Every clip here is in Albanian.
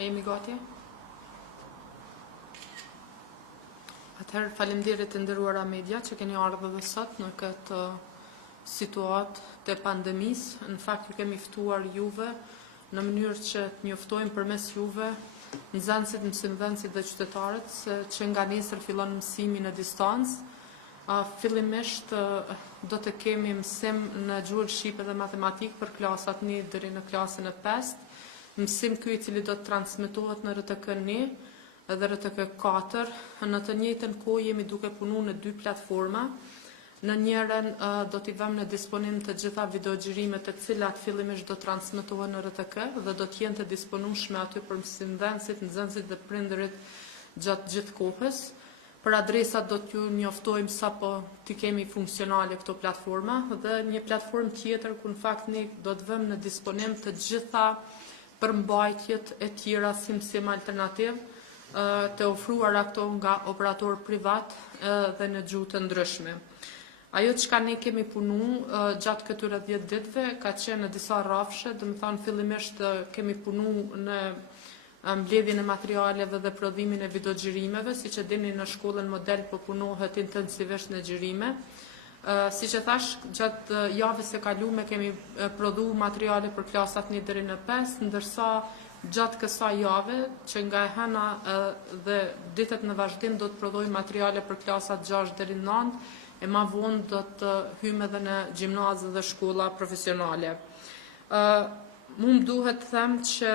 A jemi gati? Atëherë faleminderit të nderuara media që keni ardhur dhe sot në këtë situatë të pandemisë. Në fakt ju kemi ftuar juve në mënyrë që të njoftojmë përmes juve nxënësit, mësimdhënësit dhe qytetarët se që nga nesër fillon mësimi në distancë. Fillimisht do të kemi mësim në gjuhën shqipe dhe matematikë për klasat 1 deri në klasën e 5. Mësim ky i cili do të transmetohet në RTK1 dhe RTK4. Në të njëjtën kohë jemi duke punuar në 2 platforma. Në njërin do t'i vëmë në disponim të gjitha videogjërimet të cilat fillimisht do transmetohen në RTK dhe do të jenë të disponueshme aty për mësimdhënësit, nxënësit dhe prindërit gjatë gjithë kohës. Për adresat do t'ju njoftojmë sapo t'i kemi funksionale këto platforma dhe një platformë tjetër ku në fakt ne do të vëmë në disponim të gjitha përmbajtjet e tjera si mësim alternativ të ofruara këto nga operator privat dhe në gjuhë të ndryshme. Ajo çka ne kemi punu gjatë këtyre 10 ditëve ka qenë në disa rrafshe, do të thonë fillimisht kemi punu në mbledhjen e materialeve dhe prodhimin e videogjërimeve, siç e dini në shkollën model po punohet intensivisht në xhirime. Siç e thash, gjatë javës së kaluar kemi prodhuar materiale për klasat 1 deri në 5, ndërsa gjatë kësaj jave, që nga e hëna dhe ditët në vazhdim do të prodhojmë materiale për klasat 6 deri në 9, e ma vonë do të hyjmë edhe në gjimnazë dhe shkolla profesionale. Mu më duhet të them që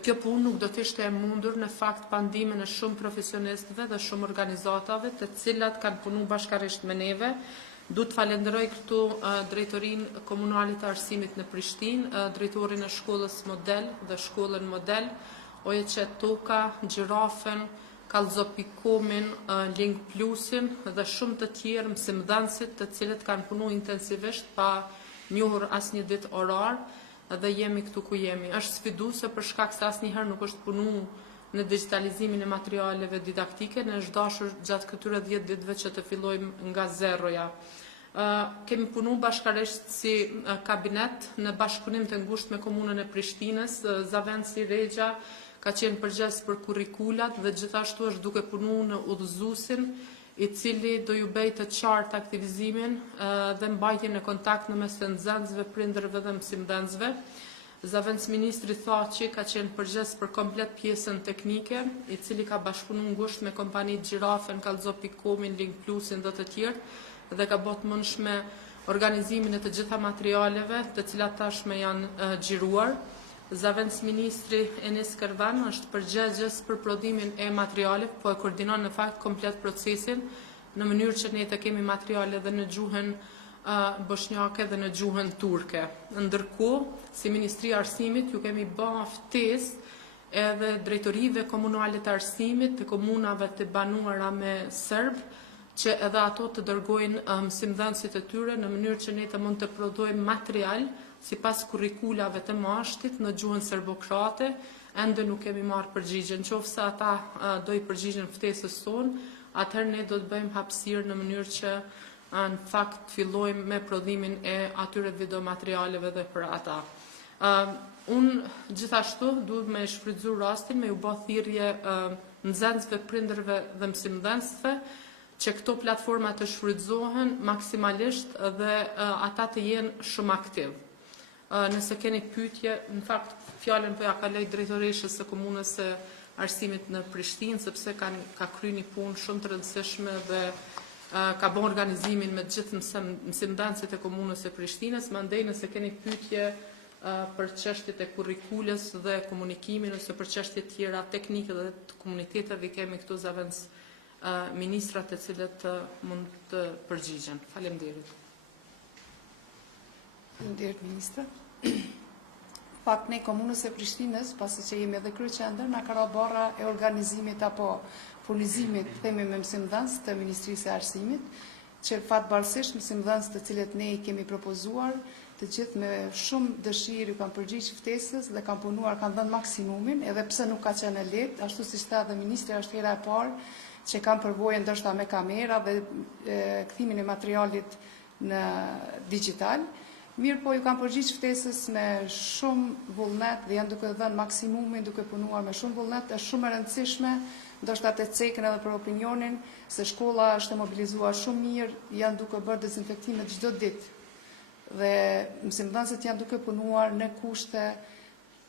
kjo punë nuk do të ishte e mundur në fakt pa ndihmën e shumë profesionistëve dhe shumë organizatave të cilat kanë punuar bashkërisht me neve. Du të falenderoj këtu drejtorinë komunale të Arsimit në Prishtinë, drejtorin e shkollës model dhe shkollën model, OEC Toka, Gjirafen, Kallëzopikomin, Link Plusin dhe shumë të tjerë mësimdhënësit të cilët kanë punuar intensivisht pa njohur asnjë ditë orar dhe jemi këtu ku jemi. Është sfiduese për shkak se asnjëherë nuk është punuar në digitalizimin e materialeve didaktike, ne është dashur gjatë këtyre 10 ditëve që të fillojmë nga zeroja. Kemi punuar bashkërisht si kabinet në bashkëpunim të ngushtë me komunën e Prishtinës, Zavenci Regja ka qenë përgjegjës për kurrikulat dhe gjithashtu është duke punuar në udhëzuesin i cili do ju bëjë të qartë aktivizimin dhe mbajtjen e kontakt në mes të nxënësve, prindërve dhe mësimdhënësve. Zavenc Ministri Thaçi ka qenë përgjegjës për komplet pjesën teknike, i cili ka bashkëpunuar ngushtë me kompanitë Gjirafen, Kallëzopikomin, Link Plusin dhe të tjerë dhe ka bërë mundshme organizimin e të gjitha materialeve, të cilat tashmë janë xhiruar. Zavenc Ministri Enis Kërvan është përgjegjës për prodhimin e materialeve, po e koordinon në fakt komplet procesin në mënyrë që ne të kemi materiale dhe në gjuhën bosnjake dhe në gjuhën turke. Ndërkohë, si Ministria e Arsimit ju kemi bërë ftesë edhe drejtorive komunale të Arsimit të komunave të banuara me serb, që edhe ato të dërgojnë mësimdhënësit e tyre në mënyrë që ne të mund të prodhojmë material sipas kurrikulave të mashtit në gjuhën serbokrate. Ende nuk kemi marrë përgjigjen. Nëse ata do i përgjigjen ftesës tonë, atëherë ne do të bëjmë hapësirë në mënyrë që në fakt fillojmë me prodhimin e atyre videomaterialeve dhe për ata. Unë gjithashtu duhet me shfrytëzuar rastin me u bë thirrje nxënësve, prindërve dhe mësimdhënësve që këto platforma të shfrytëzohen maksimalisht dhe ata të jenë shumë aktiv. Nëse keni pyetje, në fakt fjalën po ja kaloj drejtoreshës së komunës së Arsimit në Prishtinë, sepse ka kryer një punë shumë të rëndësishme dhe ka bën organizimin me gjithë mësimdhënësit e komunës e Prishtinës, mandej nëse keni pyetje për çështjet e kurrikulës dhe komunikimin ose për çështje tjera teknike dhe të komuniteteve, kemi këtu zavends ministrat e cilët mund të përgjigjen. Faleminderit. Faleminderit ministra. Fakt ne komunës e Prishtinës, pasi që jemi edhe kryeqendër, na ka barra e organizimit apo furnizimit themi me mësimdhënës të Ministrisë së Arsimit, që fatballësisht mësimdhënës të cilët ne i kemi propozuar, të gjithë me shumë dëshirë ju kanë përgjigjë ftesës dhe kanë punuar, kanë dhënë maksimumin, edhe pse nuk ka qenë lehtë, ashtu si tha dhe ministri, është hera e parë që kanë përvojë ndoshta me kamera dhe kthimin e materialit në digital. Mirë po ju kanë përgjigjë ftesës me shumë vullnet dhe janë duke dhënë maksimumin, duke punuar me shumë vullnet, është shumë e rëndësishme, ndoshta të cekën edhe për opinionin, se shkolla është e mobilizuar shumë mirë, janë duke bërë dezinfektime çdo ditë. Dhe mësimdhënësit janë duke punuar në kushte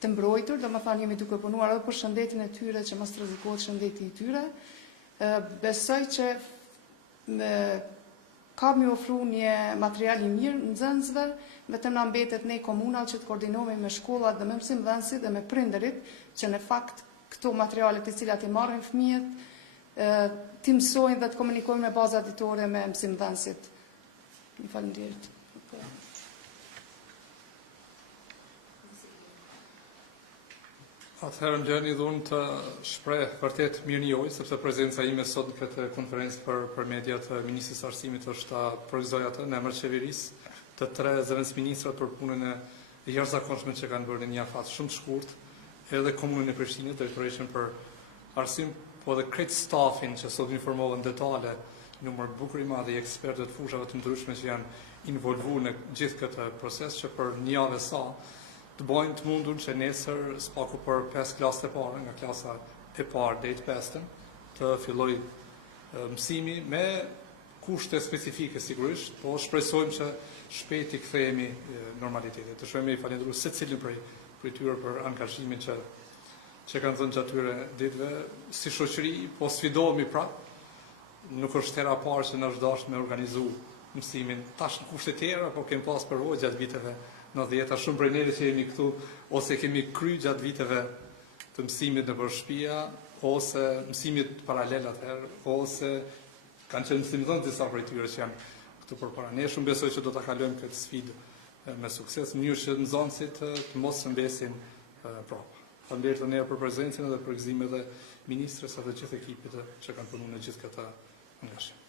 të mbrojtur, domethënë jemi duke punuar edhe për shëndetin e tyre, që mos rrezikohet shëndeti i tyre. Besoj që ka më ofruar një material i mirë nxënësve, vetëm na mbetet ne komunal që të koordinohemi me shkollat dhe me mësimdhënësit dhe me prindërit, që në fakt këto materiale të cilat i marrin fëmijët, të mësojnë dhe të komunikojnë me baza ditore me mësimdhënësit. Ju faleminderit. Atëherë më gjeni dhunë të shpreh vërtet mirënjohje, sepse prezenca ime sot në këtë konferencë për mediat e Ministrisë së Arsimit është ta provizoj atë në emër të qeverisë të tre zëvendësministrat për punën e jashtëzakonshme që kanë bërë në një afat shumë të shkurtë, edhe komunën e Prishtinës, drejtoreshën për arsim, po edhe krejt stafin që sot informovën detale, numër bukur i madh i ekspertëve të fushave të ndryshme që janë involvuar në gjithë këtë proces, që për një javë sa të bojnë të mundur që nesër spaku për 5 klasë e parë, nga klasa e parë deri të 5-ën, të filloj mësimi me kushte specifike sigurisht, po shpresojmë që shpejt i kthehemi normalitetit. Të shojmë i falendëruar secilin prej tyre për angazhimin që kanë dhënë gjatë këtyre ditëve si shoqëri, po sfidohemi prapë. Nuk është hera parë që na është dashur me organizu mësimin tash në kushte tjera, po kemi pas përvojë gjatë viteve 90-a, shumë prej neve që jemi këtu, ose kemi kry gjatë viteve të mësimit në shtëpia, ose mësimit paralel atëherë, ose kanë qenë mësimdhënës disa prej tyre që janë këtu përpara. Ne shumë besoj që do ta kalojmë këtë sfidë me sukses, në mënyrë që nxënësit të mos shëndesin prapë. Faleminderit të njerë për prezencën dhe për gëzimin dhe ministres dhe gjithë ekipit që kanë punuar në gjithë këtë angazhim.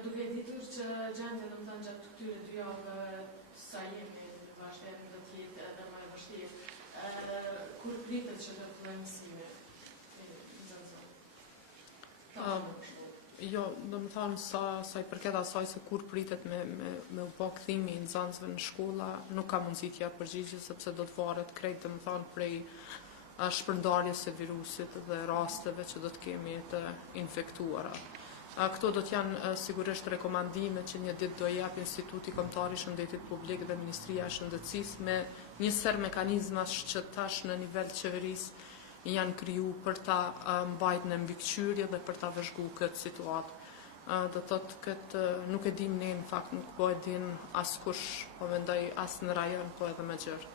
Duke ditur që gjendja në më gjatë të këtyre 2 javëve sa jemi në vazhdim do të jetë edhe më e vështirë, kur pritet që do të fillojë mësimi? Jo, do më thamë sa i përket asaj se kur pritet me u bë kthimi i nxënësve në shkolla, nuk ka mundësi t'ja përgjigje, sepse do të varet krejt, do më thamë, prej shpërndarjes së virusit dhe rasteve që do të kemi të infektuara. Këto do të janë sigurisht rekomandime që një ditë do jap Instituti Kombëtar i Shëndetit Publik dhe Ministrja e Shëndetësisë me një ser mekanizmash që tash në nivel të qeverisë janë kriju për ta mbajtur në mbikëqyrje dhe për ta vëzhguar këtë situatë. Do thotë këtë nuk e dim ne, në fakt nuk po e din askush, po mendoj as në rajon, po edhe më gjerë.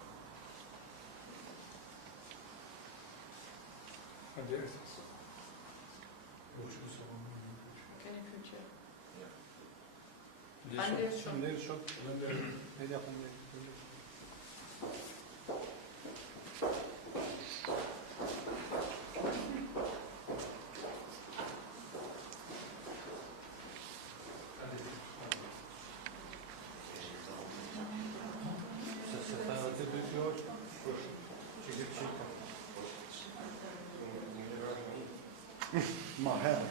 Faleminderit shumë. Media faleminderit. Ma herë.